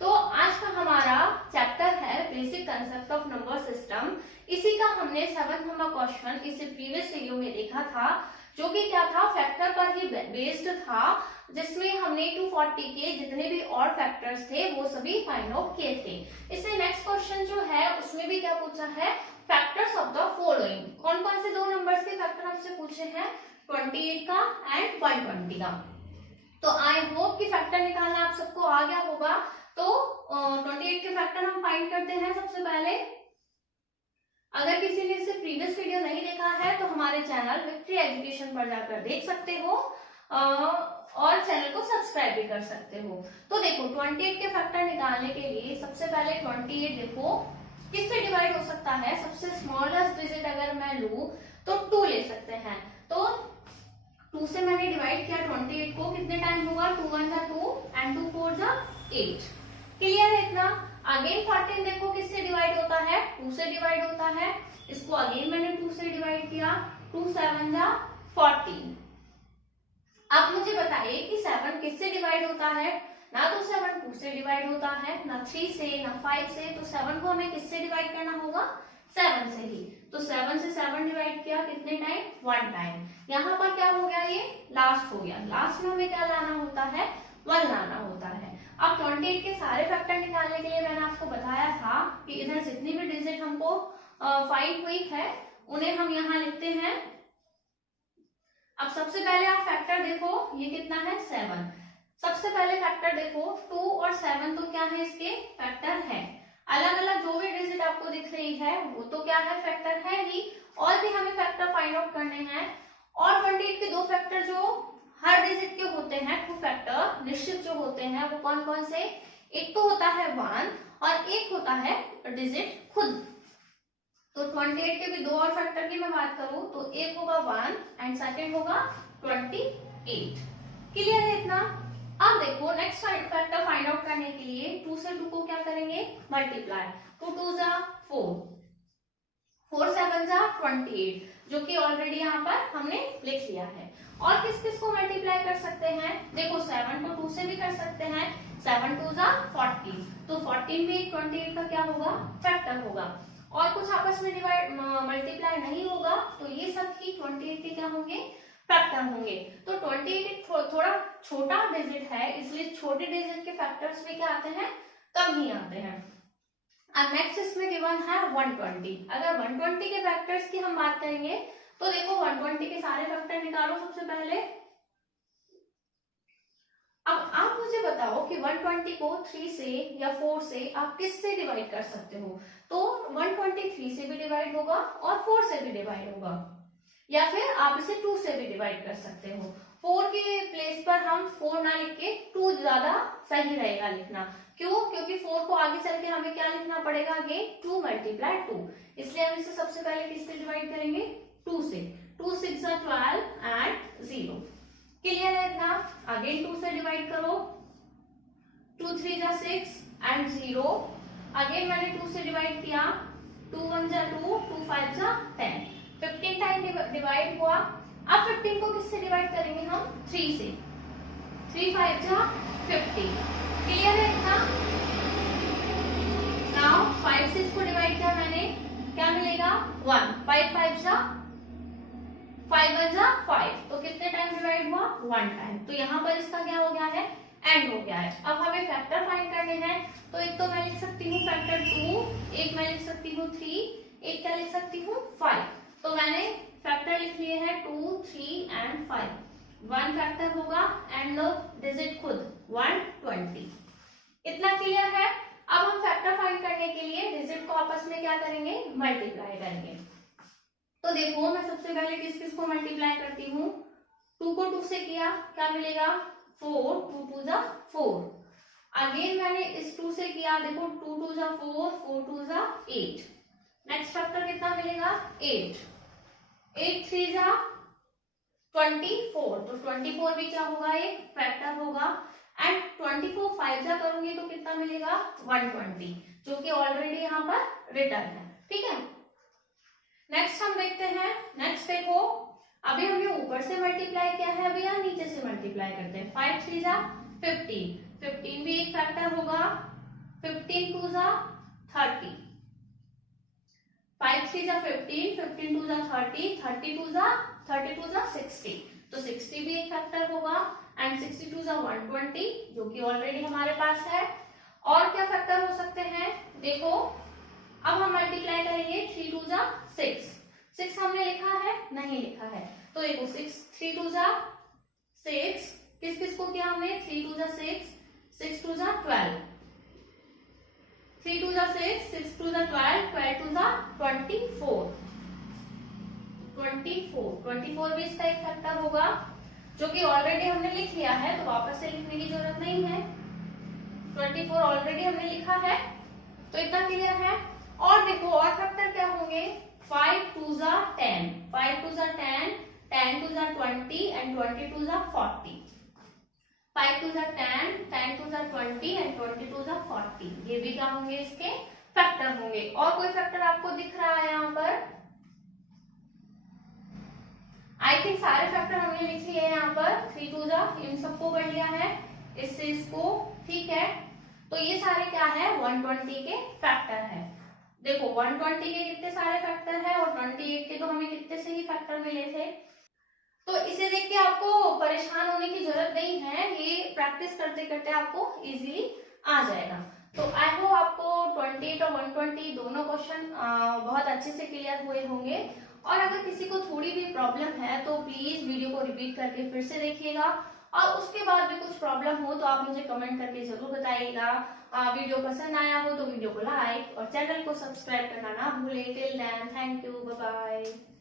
तो आज का हमारा चैप्टर है basic concept of number system. इसी का हमने 7th नंबर क्वेश्चन इसे प्रीवियस वीडियो में देखा था, जो कि क्या था, फैक्टर पर ही बेस्ड था, जिसमें हमने 240 के जितने भी और फैक्टर्स थे वो सभी फाइंड आउट किए थे। इससे नेक्स्ट क्वेश्चन जो है उसमें भी क्या पूछा है, फैक्टर्स ऑफ द फॉलोइंग। कौन कौन से दो नंबर्स के फैक्टर हमसे पूछे हैं, 28 का एंड 120 का। तो आई होप कि फैक्टर निकालना आप सबको आ गया होगा। तो 28 के फैक्टर हम फाइंड करते हैं। सबसे पहले अगर किसी ने इसे प्रीवियस वीडियो नहीं देखा है तो हमारे चैनल विक्ट्री एजुकेशन पर जाकर देख सकते हो और चैनल को सब्सक्राइब भी कर सकते हो। तो देखो 28 के फैक्टर निकालने के लिए सबसे पहले 28 देखो किससे डिवाइड हो सकता है। सबसे स्मॉलेस्ट डिजिट अगर मैं लूं तो 2 ले सकते हैं। तो 2 से मैंने डिवाइड किया 28 को, कितने टाइम होगा, 2 1 जा 2 एंड 2 4 जा 8। क्लियर है इतना। अगेन 14 देखो किससे डिवाइड होता है, 2 से डिवाइड होता है। इसको अगेन मैंने 2 से डिवाइड किया, 2 7 जा 14। अब मुझे बताइए कि 7 किससे डिवाइड होता है। ना तो 7 2 से डिवाइड होता है, ना 3 से, ना 5 से। तो 7 को हमें किससे डिवाइड करना होगा, 7 से ही। तो 7 से 7 डिवाइड किया, कितने टाइम, 1 टाइम। यहाँ पर क्या हो गया, ये लास्ट हो गया। लास्ट में हमें क्या लाना होता है, 1 लाना होता है। अब 28 के सारे फैक्टर निकालने के लिए मैंने आपको बताया था कि इधर जितनी भी डिजिट हमको फाइंड हुई है उन्हें हम यहाँ लिखते हैं। अब सबसे पहले आप फैक्टर देखो, ये कितना है, 7। सबसे पहले फैक्टर देखो 2 और 7 तो क्या है, इसके फैक्टर है। अलग अलग जो भी डिजिट आपको दिख रही है वो तो क्या है, फैक्टर है ही। और भी हमें फैक्टर फाइंड आउट करने हैं। और 28 के दो फैक्टर जो हर डिजिट के होते हैं, 2 फैक्टर निश्चित जो होते हैं वो कौन कौन से, एक तो होता है 1 और एक होता है डिजिट खुद। तो 28 के भी 2 और फैक्टर की मैं बात करूं तो एक होगा 1 एंड सेकंड होगा 28। क्लियर है इतना। अब देखो नेक्स्ट फैक्टर फाइंड आउट करने के लिए 2 से 2 को क्या करेंगे, मल्टीप्लाई। 2 2 जा 4, 4 7 जा 28, जो कि ऑलरेडी यहाँ पर हमने लिख लिया है। और किस किस को मल्टीप्लाई कर सकते हैं, देखो 7 को 2 से भी कर सकते हैं, 7 2 जा 40। तो 14 भी 28 का क्या होगा, फैक्टर होगा। और कुछ आपस में डिवाइड मल्टीप्लाई नहीं होगा तो ये सब ही 28 के क्या होंगे, फैक्टर होंगे। तो 28 थोड़ा छोटा डिजिट है, इसलिए छोटे डिजिट के फैक्टर्स भी क्या आते हैं, कम ही आते हैं। अब नेक्स्ट इसमें गिवन है 120। अगर 120 के फैक्टर्स की हम बात करेंगे तो देखो 120 के सारे फैक्टर निकालो सबसे पहले। अब आप मुझे बताओ कि 120 को 3 से या 4 से आप किससे डिवाइड कर सकते हो। तो 120 3 से भी डिवाइड होगा और 4 से भी डिवाइड होगा, या फिर आप इसे 2 से भी डिवाइड कर सकते हो। 4 के प्लेस पर हम 4 ना लिख के 2 ज्यादा सही रहेगा लिखना। क्यों, क्योंकि 4 को आगे चल के हमें क्या लिखना पड़ेगा, आगे 2 मल्टीप्लाई 2। इसलिए हम इसे सबसे पहले किससे डिवाइड करेंगे, 2 से। 2 6 12 एंड 0। क्लियर है इतना। अगेन 2 से डिवाइड करो, 2 3 जा 6 एंड 0। अगेन मैंने 2 से डिवाइड किया, 2 1 जा 2, 2 5 जा 10। 15 टाइम डिवाइड हुआ। अब 15 को किससे डिवाइड करेंगे हम, 3 से। 3 5 जा 50। क्लियर है इतना। नाउ 5 से इसको डिवाइड किया मैंने, क्या मिलेगा, 1। 5 5 जा 5 1 जा 5। तो कितने टाइम डिवाइड हुआ, 1 टाइम। तो यहाँ पर इसका क्या हो गया है, एंड हो गया है। अब हमें फैक्टर फाइंड करने हैं। तो एक तो मैं लिख सकती हूँ फैक्टर 2, एक मैं लिख सकती हूँ 3, एक क्या लिख सकती हूँ 5। तो मैंने फैक्टर लिख लिए हैं 2 3 एंड 5। 1 फैक्टर होगा एंड डिजिट खुद 120। इतना क्लियर है। अब हम फैक्टर फाइंड करने के लिए डिजिट को आपस में क्या करेंगे, मल्टीप्लाई करेंगे। तो देखो मैं सबसे पहले किस किस को मल्टीप्लाई करती हूँ। 2 को 2 से किया, क्या मिलेगा, 4, 2 2 जा 4। अगेन मैंने इस 2 से किया, देखो 2 2 जा 4, 4 2 जा 8। नेक्स्ट फैक्टर कितना मिलेगा, 8। 8 3 जा 24। तो 24 भी क्या होगा, एक फैक्टर होगा। एंड 24 5 जा करूंगी तो कितना मिलेगा, 120, जो कि ऑलरेडी यहाँ पर रिटर्न है। ठीक है। नेक्स्ट हम देखते हैं। नेक्स्ट देखो अभी हमने ऊपर से मल्टीप्लाई किया है, अभी यहाँ नीचे से मल्टीप्लाई करते हैं। 5 3 जा 15। 15 भी एक फैक्टर होगा। 15 टू जा 30, 5 3 जा 15, 15 टू जा 30, 30 टू जा 60, तो 60 भी एक फैक्टर होगा एंड 62 जा 120 जो कि ऑलरेडी हमारे पास है। और क्या फैक्टर हो सकते हैं, देखो अब हम मल्टीप्लाई करेंगे 3 टू जा 6, 6 हमने लिखा है, नहीं लिखा है, तो देखो 6 3 टू जा 6, किस किस को किया हमने, 3 टू जा 6, 6 टू जा 12, 3 टू जा 6, 6 टू जा 12, 12 टू जा 24, 24 भी इसका एक फैक्टर होगा जो कि ऑलरेडी हमने लिख लिया है, तो वापस से लिखने की जरूरत नहीं है, 24 ऑलरेडी हमने लिखा है, तो इतना क्लियर है। और देखो और फैक्टर क्या होंगे, 5 टू जा 10, 5 टू जा 10, 10 टू जा 20 एंड 20 टू जा 40, 5 टू जा 10, 10 टू जा 20 एंड 20 टू जा 40, ये भी क्या होंगे, इसके फैक्टर होंगे। और कोई फैक्टर आपको दिख रहा है यहाँ पर, आई थिंक सारे फैक्टर हमने लिख लिए हैं यहाँ पर, 3 टू जा इन सबको कर लिया है, इससे इसको, ठीक है। तो ये सारे क्या है, 120 के फैक्टर है। देखो 120 के कितने सारे फैक्टर है और 28 के तो हमें कितने से ही फैक्टर मिले थे, तो इसे देख के आपको परेशान होने की जरूरत नहीं है, ये प्रैक्टिस करते करते आपको इजीली आ जाएगा। तो आई होप आपको 28 और 120 दोनों क्वेश्चन बहुत अच्छे से क्लियर हुए होंगे। और अगर किसी को थोड़ी भी प्रॉब्लम है तो प्लीज वीडियो को रिपीट करके फिर से देखिएगा, और उसके बाद भी कुछ प्रॉब्लम हो तो आप मुझे कमेंट करके जरूर बताइएगा। वीडियो पसंद आया हो तो वीडियो को लाइक और चैनल को सब्सक्राइब करना ना भूलें। Till then thank you, bye bye.